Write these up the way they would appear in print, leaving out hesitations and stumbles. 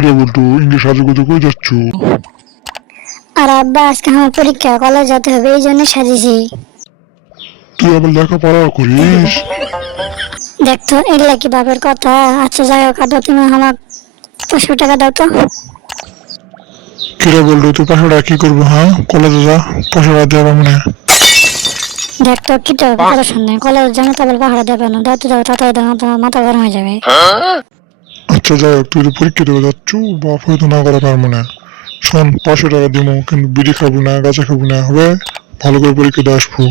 কিরে বলতো ইংলিশ সাজুগুজু কই যাচ্ছ? আর আব্বা আজকে আমার পরীক্ষা, কলেজ যেতে হবে, এই জন্য সাজিয়েছি। তুই আবার লেখাপড়া করিস? দেখতো এগুলা কি বাপের কথা? আচ্ছা যাই হোক, আব্বা তুমি আমার 500 টাকা দাও তো। কিরে বলতো তুই 500 টাকা কি করবো? হ্যাঁ, কলেজে যা, 500 টাকা দেওয়া মনে। দেখতো কি তো কথা শুনে, কলেজ জানো তো আবার পাহাড়া দেবে না, দাও তো দাও, তাড়াতাড়ি দাও, তোমার মাথা গরম হয়ে যাবে। আচ্ছা যাই হোক, তুই তো পরীক্ষা দেবে যাচ্ছ, বাপ হয়তো না করা পারবো না। শোন, 500 টাকা দিব, কিন্তু বিড়ি খাবো না, গাঁজা খাবো না, হবে? ভালো করে পরীক্ষা দিয়ে আসবো।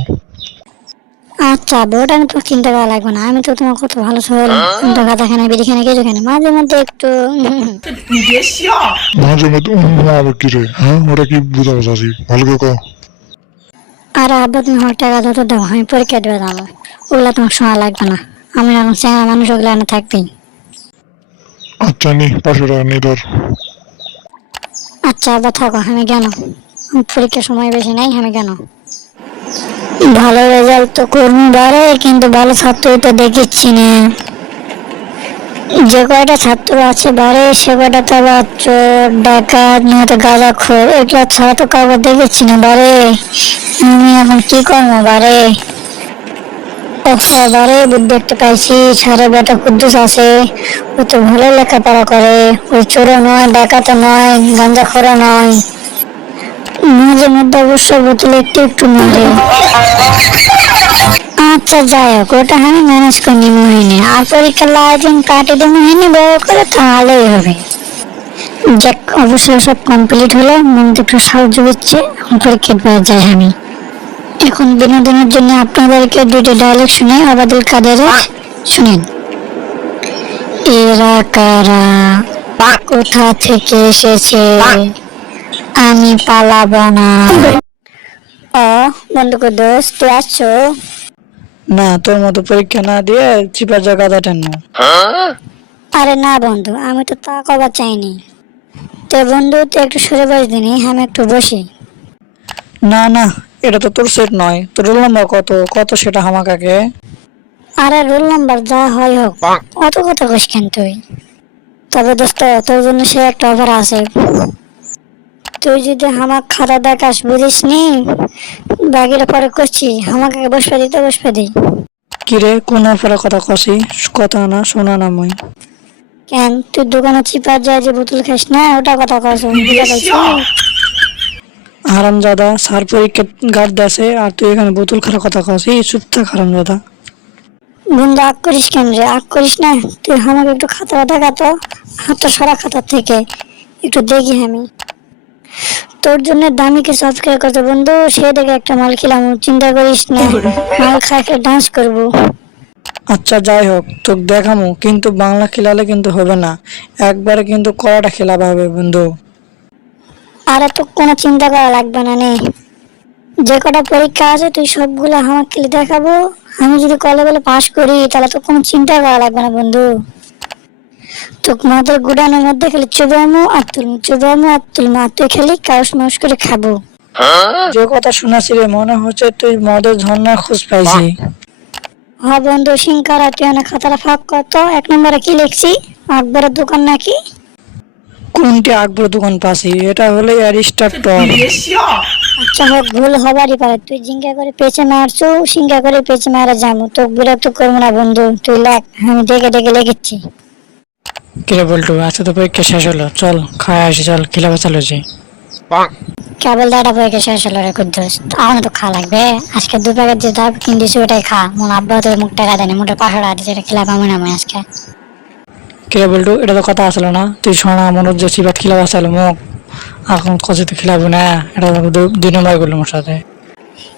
আচ্ছা ওটা আমি তো চিন্তা করা লাগবে না, আমি তো তোমার কত ভালো ছোল। আমি তো গাঁদা খানে, বিড়ি খানে, কিছু খানে, মাঝে মধ্যে একটু মাঝে মধ্যে আবার কি রে? হ্যাঁ, ওটা কি বুঝাবো চাচ্ছি, ভালো করে কও। আর আব্বা তুমি আমার টাকা দাও তো দাও, আমি পরীক্ষা দেবে যাবো। ওগুলা তোমার শোনা লাগবে না, আমি এখন চেঙ্গা মানুষ, ওগুলো এনে থাকবেই। আচ্ছা নি, 500 টাকা নি ধর। আচ্ছা আব্বা থাকো, আমি কেন, পরীক্ষার সময় বেশি নাই, আমি কেন। ভালো রেজাল্ট তো করবো বারে, কিন্তু ভালো ছাত্রই তো দেখিচ্ছি না। যে কয়টা ছাত্র আছে বারে, সে কয়টা তো আবার চোর ডাকাত নয়তো গাঁজাখোর, এগুলো ছাড়া তো কাউকে দেখেছি না বারে। আমি এখন কি করবো বারে? বারে বুদ্ধি একটা পাইছি, সারা বেটা কুদ্দুস আছে, ও তো ভালো লেখাপড়া করে, ওই চোরও নয়, ডাকাতও নয়, গাঁজাখোরও নয়, মাঝে মধ্যে অবশ্য বোতলে একটু একটু মারে। আচ্ছা যাই হোক, ওটা আমি ম্যানেজ করে নিবো হয়নি, আর পরীক্ষার আয়োজন কাটিয়ে দেবো হয়নি বড় করে, তাহলেই হবে। যাক, অবশ্যই সব কমপ্লিট হলো, মনটা একটু সাহায্য হচ্ছে, পরীক্ষা পেয়ে যাই আমি। এখন বিনোদনের জন্য আপনাদেরকে দুটি ডায়লগ শুনে আবাদুল কাদেরের, শুনেন। এরা কারা, কোথা থেকে এসেছে, আমি পালাবো না। ও বন্ধু কুদ্দুস, তুই আসছো? না, তোর মতো পরীক্ষা না দিয়ে চিপা জায়গা টান্ন। আরে না বন্ধু, আমি তো তা কবার চাইনি। তো বন্ধু তুই একটু সরে বস দিনি, আমি একটু বসি। না না, এটা তো তোর সেট নয়। তোর রোল নাম্বার কত কত সেটা হামাকাকে। আরে রোল নাম্বার যা হয় হোক, অত কথা কইস কেন তুই? তবে দোস্ত, তোর জন্য সে একটা অফার আছে। তুই যদি হামাক খাতা দেখাস, বুঝিস নি, বাকিটা পরে করছি, হামাকে বসবে দিতে বসবে দি। কিরে, কোন অফারে কথা কষি? কথা না শোনা না মই। কেন তুই দোকানে চিপার যায় যে বোতল খাস না, ওটা কথা কস, বুঝা পাইছি। হারামজাদা, স্যার পরীক্ষা গার্ড দেশে আর তুই এখানে বোতল খাওয়ার কথা কষি? চুপ থাক হারামজাদা। বন্ধু আগ করিস কেন রে, আগ করিস না। তুই আমাকে একটু খাতা দেখা তো, হাতটা সরা খাতার থেকে, একটু দেখি আমি। তোর জন্য দামি কিছু সাবস্ক্রাইব করতে বন্ধু, সে দেখে একটা মাল খেলাম, চিন্তা করিস না, মাল খাই খেয়ে ডান্স করবো। আচ্ছা যাই হোক, তোকে দেখামু, কিন্তু বাংলা খেলালে কিন্তু হবে না, একবারে কিন্তু কড়াটা খেলাবা হবে বন্ধু। আর তো কোনো চিন্তা করা লাগবে না নে, যে কটা পরীক্ষা আছে তুই সবগুলো আমার খেলে দেখাবো। আমি যদি কলে বলে পাশ করি, তাহলে তো কোনো চিন্তা করা লাগবে না বন্ধু। তো মাদের গুডানোর মধ্যে খালি চুবামো আর তুলমু, চুবামো আর তুলমু, আর তুই খালি কাউস মাউস করে খাবো। যে কথা শুনাছি রে, মনে হচ্ছে তুই মদের ঝর্ণার খোঁজ পাইছি। হ্যাঁ বন্ধু, সিংকারা তুই অনেক খাতাটা ফাঁক কত, 1 নম্বরে কি লিখছি, আকবরের দোকান নাকি? কোনটি আকবর দোকান পাশি? এটা হলে অ্যারিস্টার টপ। আচ্ছা হোক, ভুল হবারই পারে, তুই জিঙ্গা করে পেঁচে মারছো, সিঙ্গা করে পেঁচে মারা যাবো, তো বিরক্ত করবো না বন্ধু, তুই লেখ, আমি দেখে দেখে লিখেছি। কিরে বলটু, আজকে তো পরীক্ষা শেষ হলো, চল খায় আসি, চল খেলা চালু যাই। কেবল দাঁড়া পরীক্ষা শেষ হলো রে কুদ্দুস, এখন তো খা লাগবে। আজকে 2 প্যাকেট যে ডাব কিনে দিয়েছি ওটাই খা, মন আব্বা তো মুখ টাকা দেয়নি, মুখে 500 টাকা দিয়েছে, এটা খেলা পাবো না আমি আজকে। কিরে বলটু, এটা তো কথা আসলো না, তুই শোনা মনে যে চিবাত খেলা বাঁচালো মুখ, এখন কষে তো খেলাবো না, এটা তো 2 নম্বর করলো মোর সাথে।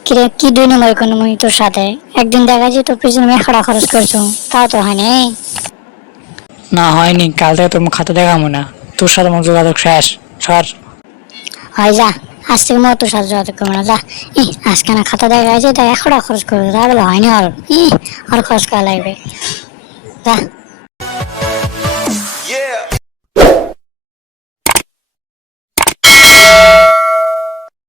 কিরে কি 2 নম্বর কোনো মুই তোর সাথে? একদিন দেখা যায় তোর পিছনে মেখড়া খরচ করছো, তাও তো হয়নি। না হয়নি, কাল থেকে তোর খাতা দেখাবো না, তোর সাথে আমার যোগাযোগ শেষ, সর। হয় যা, আজ থেকে মো তোর সাথে যোগাযোগ করবো না, যা। আজকে না খাতা দেখা যায়, তাই 100 টাকা খরচ করবে, তা বলে হয়নি, আর আর খরচ করা লাগবে, যা।